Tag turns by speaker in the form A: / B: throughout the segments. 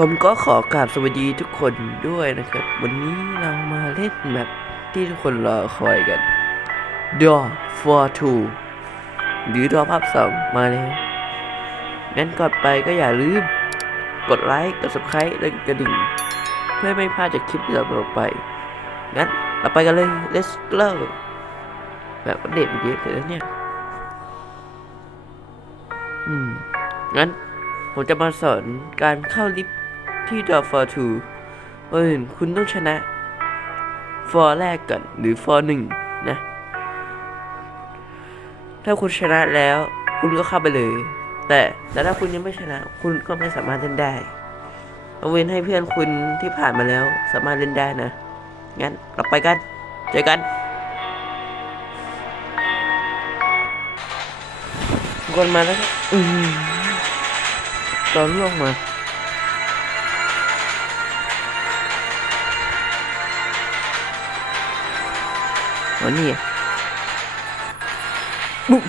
A: ผมก็ขอกราบสวัสดีทุกคนด้วยนะครับ วันนี้เรามาเล่นแมปที่ทุกคนรอคอยกัน Door for Two หรือ Door ภาพสองมาแล้วงั้นก่อนไปก็อย่าลืม กดไลค์ กด subscribe และกระดิ่ง เพื่อไม่พลาดจากคลิปที่เราต่อไป งั้นเราไปกันเลย let's go แบบอัปเดตไปเยอะเลยเนี่ย อืม งั้นผมจะมาสอนการเข้าลิฟต์ ที่ Door for Two ก่อนอื่นคุณต้องชนะ for แรกก่อนหรือ for หนึ่งนะ ถ้าคุณชนะแล้ว คุณก็เข้าไปเลย แต่แต่ถ้าคุณยังไม่ชนะ คุณก็ไม่สามารถเล่นได้เอาเว้นให้เพื่อนคุณที่ผ่านมาแล้ว สามารถเล่นได้นะ งั้นเราไปกัน เจอกันกคนมาแล้วครับอืมตอนล่วงมา อ๋อนี่ไงบุ๊ก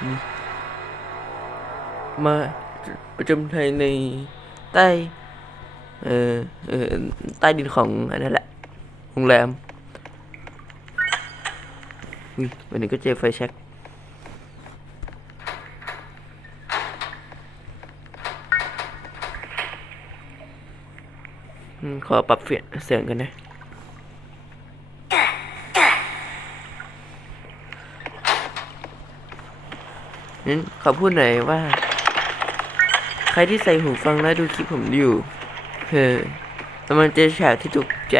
A: อืมมาประจำไทยในใต้เออเออใต้ดินของอันนั้นแหละโรงแรมอุ้ยวันนี้ก็เจอไฟแช็กอืมขอปรับเสียงเสียงกันนะ นั้นขอพูดหน่อยว่า ใครที่ใส่หูฟังแล้วดูคลิปผมอยู่เออกำลังเจอฉากที่ถูกใจ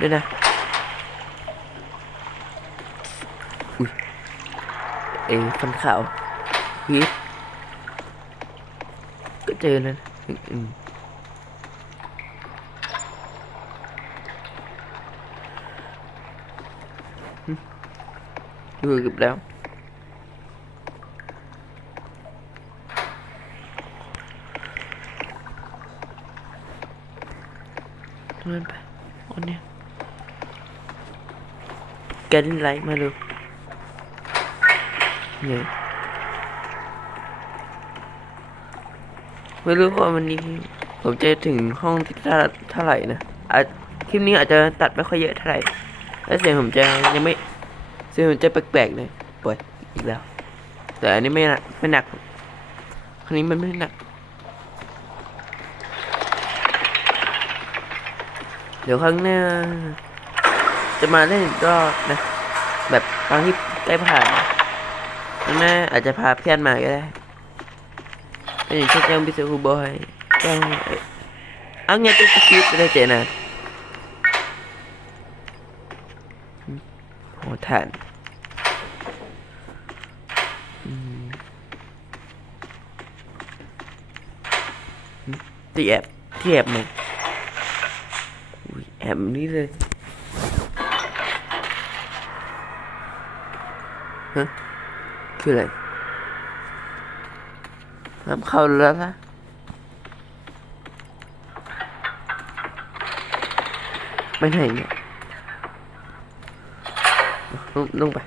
A: ด้วยนะอุ้ยเอ้ฟันขาวพีทก็เจอนะอืมอืมดูเกับแล้ว เดินไปโอ้เนี่ยแกดินไลท์มาเร็วเนี่ยไม่รู้ว่าวันนี้ผมจะถึงห้องที่เท่าเท่าไหร่นะอาคลิปนี้อาจจะตัดไม่ค่อยเยอะเท่าไหร่แล้วเสียงผมจะยังไม่เสียงผมจะแปลกๆเลยป่วยอีกแล้ว แต่อันนี้ไม่หนักไม่หนักอันนี้มันไม่หนัก เดี๋ยวครั้งหน้า จะมาเล่นอีกรอบนะ แบบครั้งที่ใกล้ผ่านครั้งหน้าอาจจะพาเพื่อนมาก็ได้เป็นอย่างเช่นแจ้งบิสคูบอยแจ้งเอาเงี้ยตัวสกิปไม่ได้เจนะโหฐานที่แอบที่แอบไหมอุ๊ยแอบแบบนี้ เลยฮะคืออะไรน้ำเข้าแล้วนะไปไหนเนี่ยลงลงไป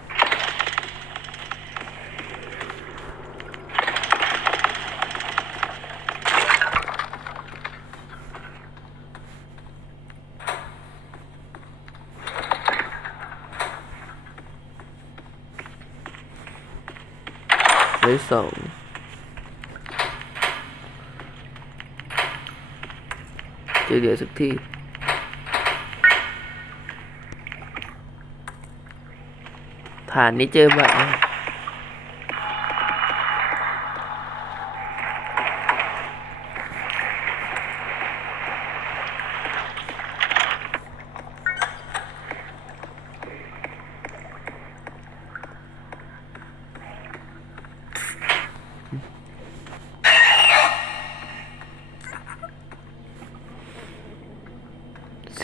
A: เหลยสองเจอเดี๋ยวสักทีฐานนี้เจอแบบ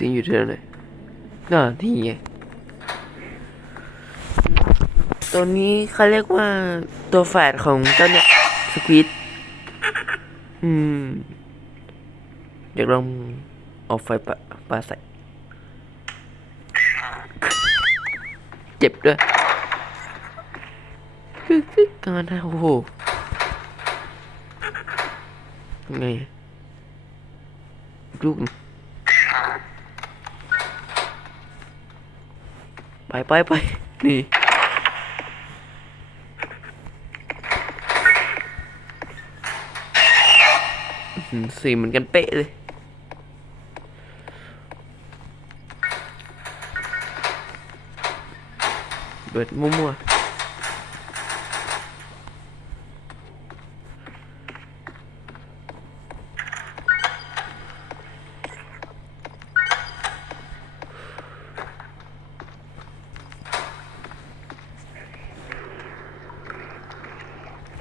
A: ีอยู่ที่ไหนน่าที่ไงตัวนี้เขาเรียกว่าตัวแฝดของเจ้าเนี่ยสควิดอืมอยากลองเอาไฟปะปาใส่ เจ็บด้วยคือคือกำลังโอ้โหไงลูกหนึ่ง ไปไปไปนี่สีเหมือนกันเป๊ะเลย เบิดมั่วๆ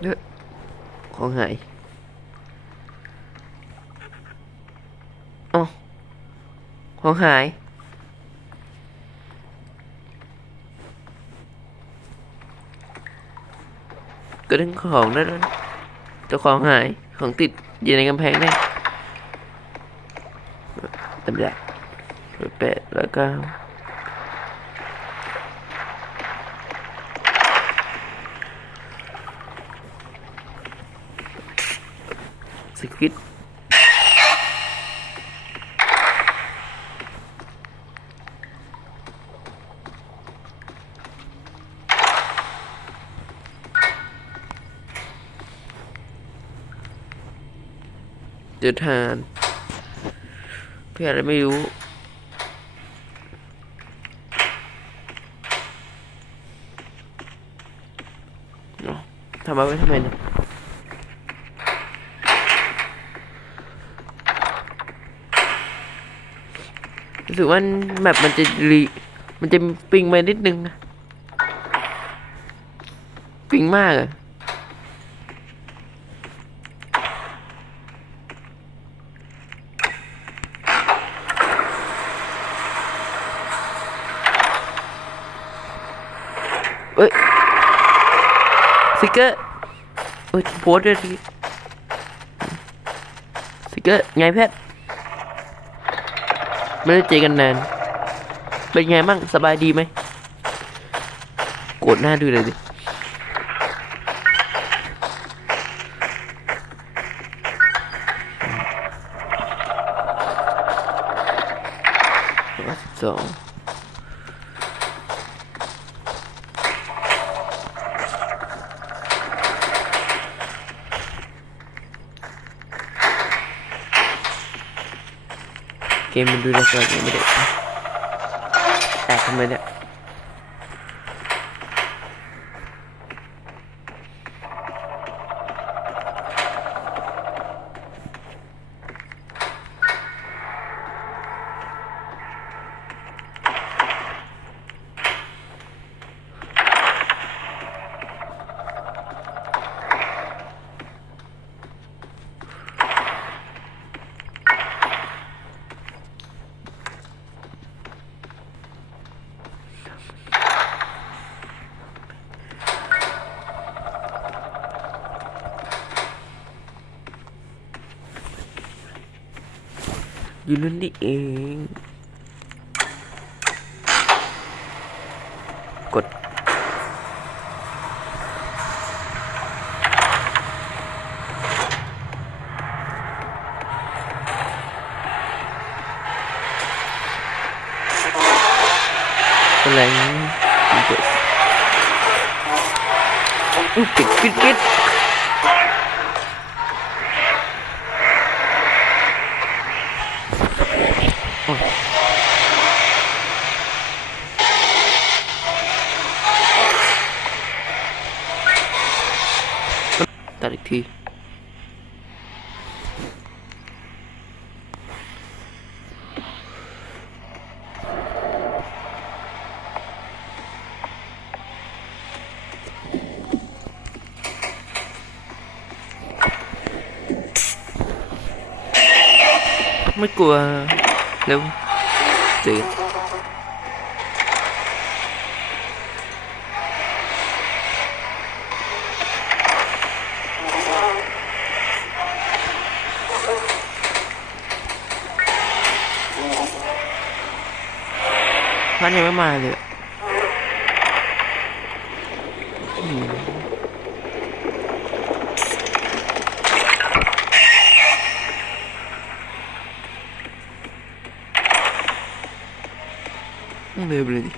A: เด้อของหายอ๋อของหายก็ถึงของได้แล้วนะแต่ของหายของติดอยู่ในกำแพงแน่จำได้แปดแล้วก็ เดือดทานเพื่ออะไรไม่รู้เนาะทำมาไว้ทำไมเนี่ยรู้สึกว่าแบบมันจะรีมันจะปิงไปนิดนึงนะปิงมากอะเอ้ยสติ กเกอร์เอ้ยโพสต์ด้วยทีสติกเกอร์ไงแพทย์ไม่ได้เจอกันนาน เป็นไงบ้างสบายดีไหมโกรธหน้าดูเลยดิร้อยสิบสอง เกมมั นดูแล้วก็ยังไม่ ไม่กลัวเร็วเจืดพันยังไม่มาเลย ต้องเดิ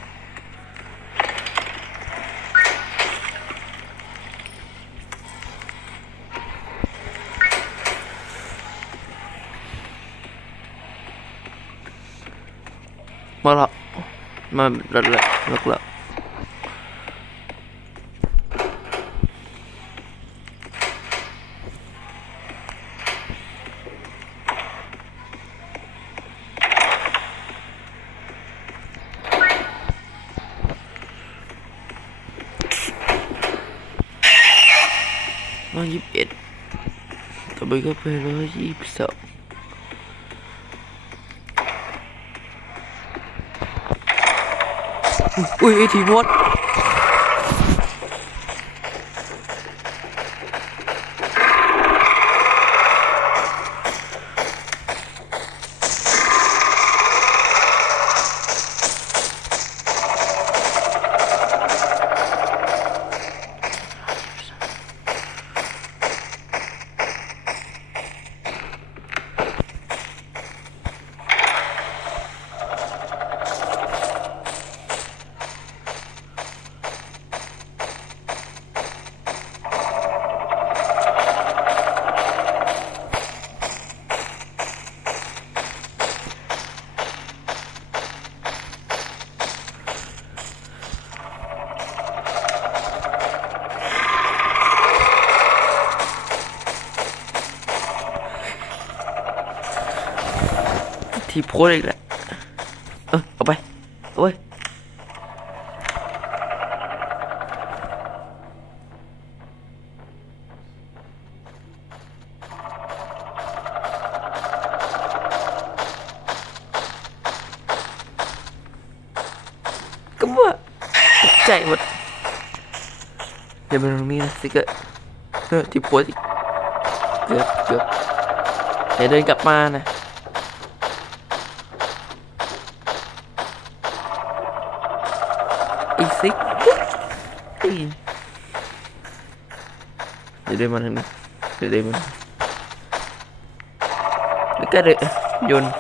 A: ร้อยยี่สิบเอ็ดต่อไปก็เป็นร้อยยี่สิบสองอุ้ยไอทีมวด ทีโพสอีกแล้ว เออเอาไปเอาไว้ก็ว่าตกใจหมดเดี๋ยวมันตรงนี้นะสิเกอร์เออที่โพสอีกเกือบเกือบเดี๋ยวเดินกลับมานะ อีซิกเดี๋ยวเดินมาทางนี้เดี๋ยวเดินมาแล้วก็เดินโยนต์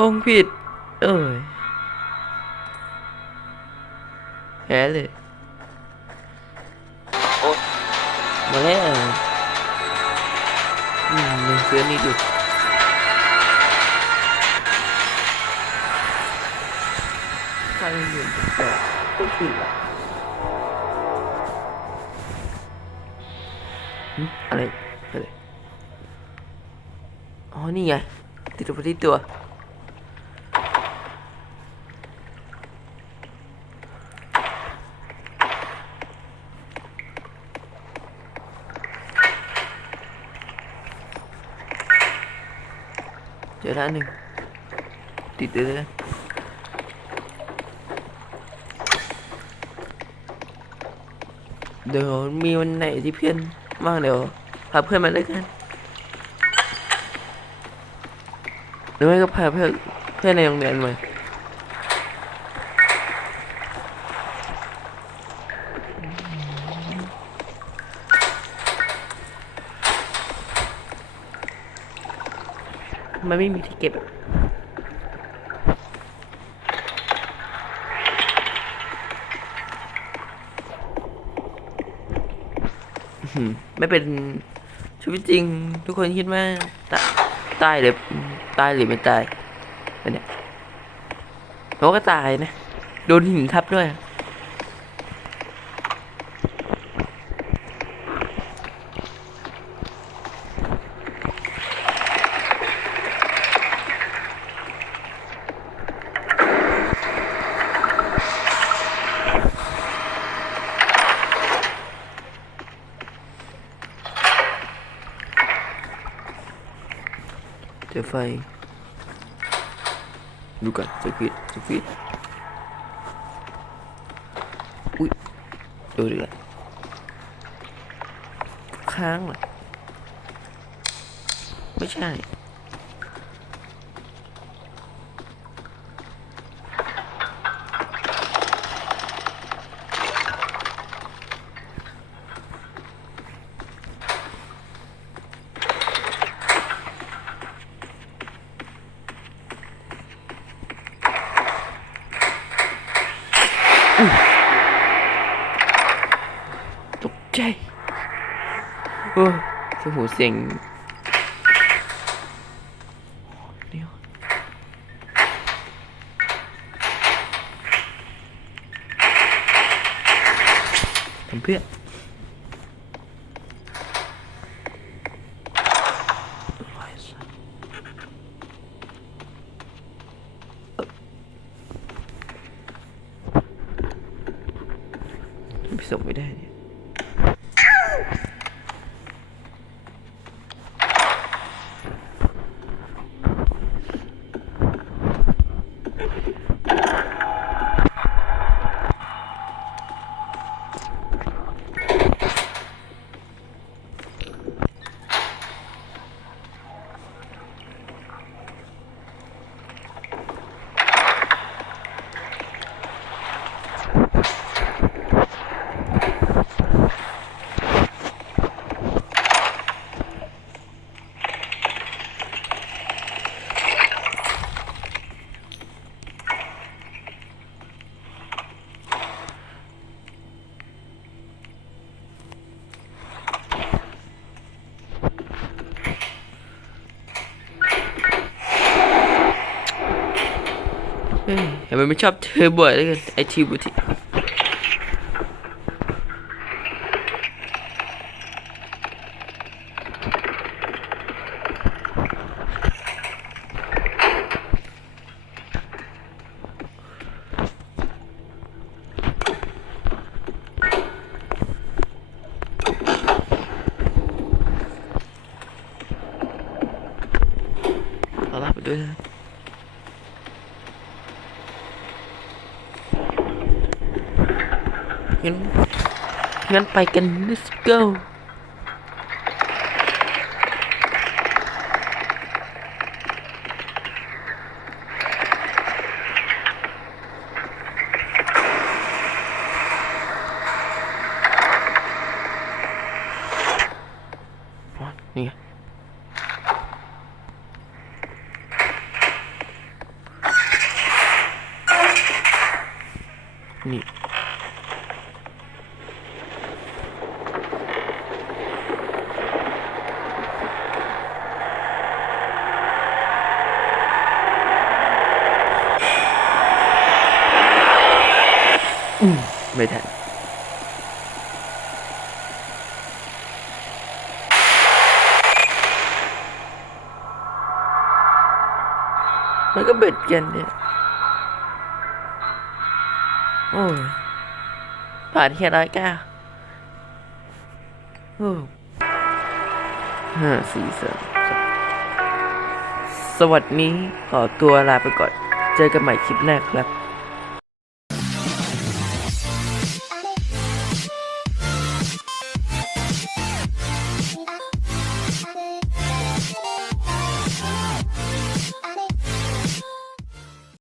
A: ห้องผิด เอ้ยแพ้เลยมาแล้วอืมมึงเสือนี่ดูใครเห็นแบบก็ผิดอะอะไรอะไรอ๋อ นี่ไง ติดตัวที่ตัว เจอแล้วนหนึ่งติดเลยเดี๋ยวมีวันไหนที่เพื่อนบ้างเดี๋ยวพาเพื่อนมาด้วยกันหรือไม่ก็พาเพื่อนเพื่อนในโรงเรียนมา มันไม่มีที่เก็บอะไม่เป็นชีวิตจริง ทุกคนคิดว่าตาตายหรือตายหรือไม่ตายอันเนี้ยเราก็ตายนะ โดนหินทับด้วย สียไฟ ดูกันสปีดสปีดอุ้ยดูดิละค้างเลยไม่ใช่ อ้สหูเสียงเดี๋ยวทำเพื่อส่งไม่ได้เนี่ย เฮ้ยทำไม่ชอบเธอบ่อยเลยกันไอทีบุติเอาลาไปด้วยนะ งั้น งั้นไปกัน let's go นี่ไงนี่ อืมไม่ทัน มันก็เบ็ดกันเนี่ยโอ้ยผ่านแค่ร้อยเก้าโอ้ห้าสี่สามสองสวัสดีขอตัวลาไปก่อน เจอกันใหม่คลิปหน้าครับ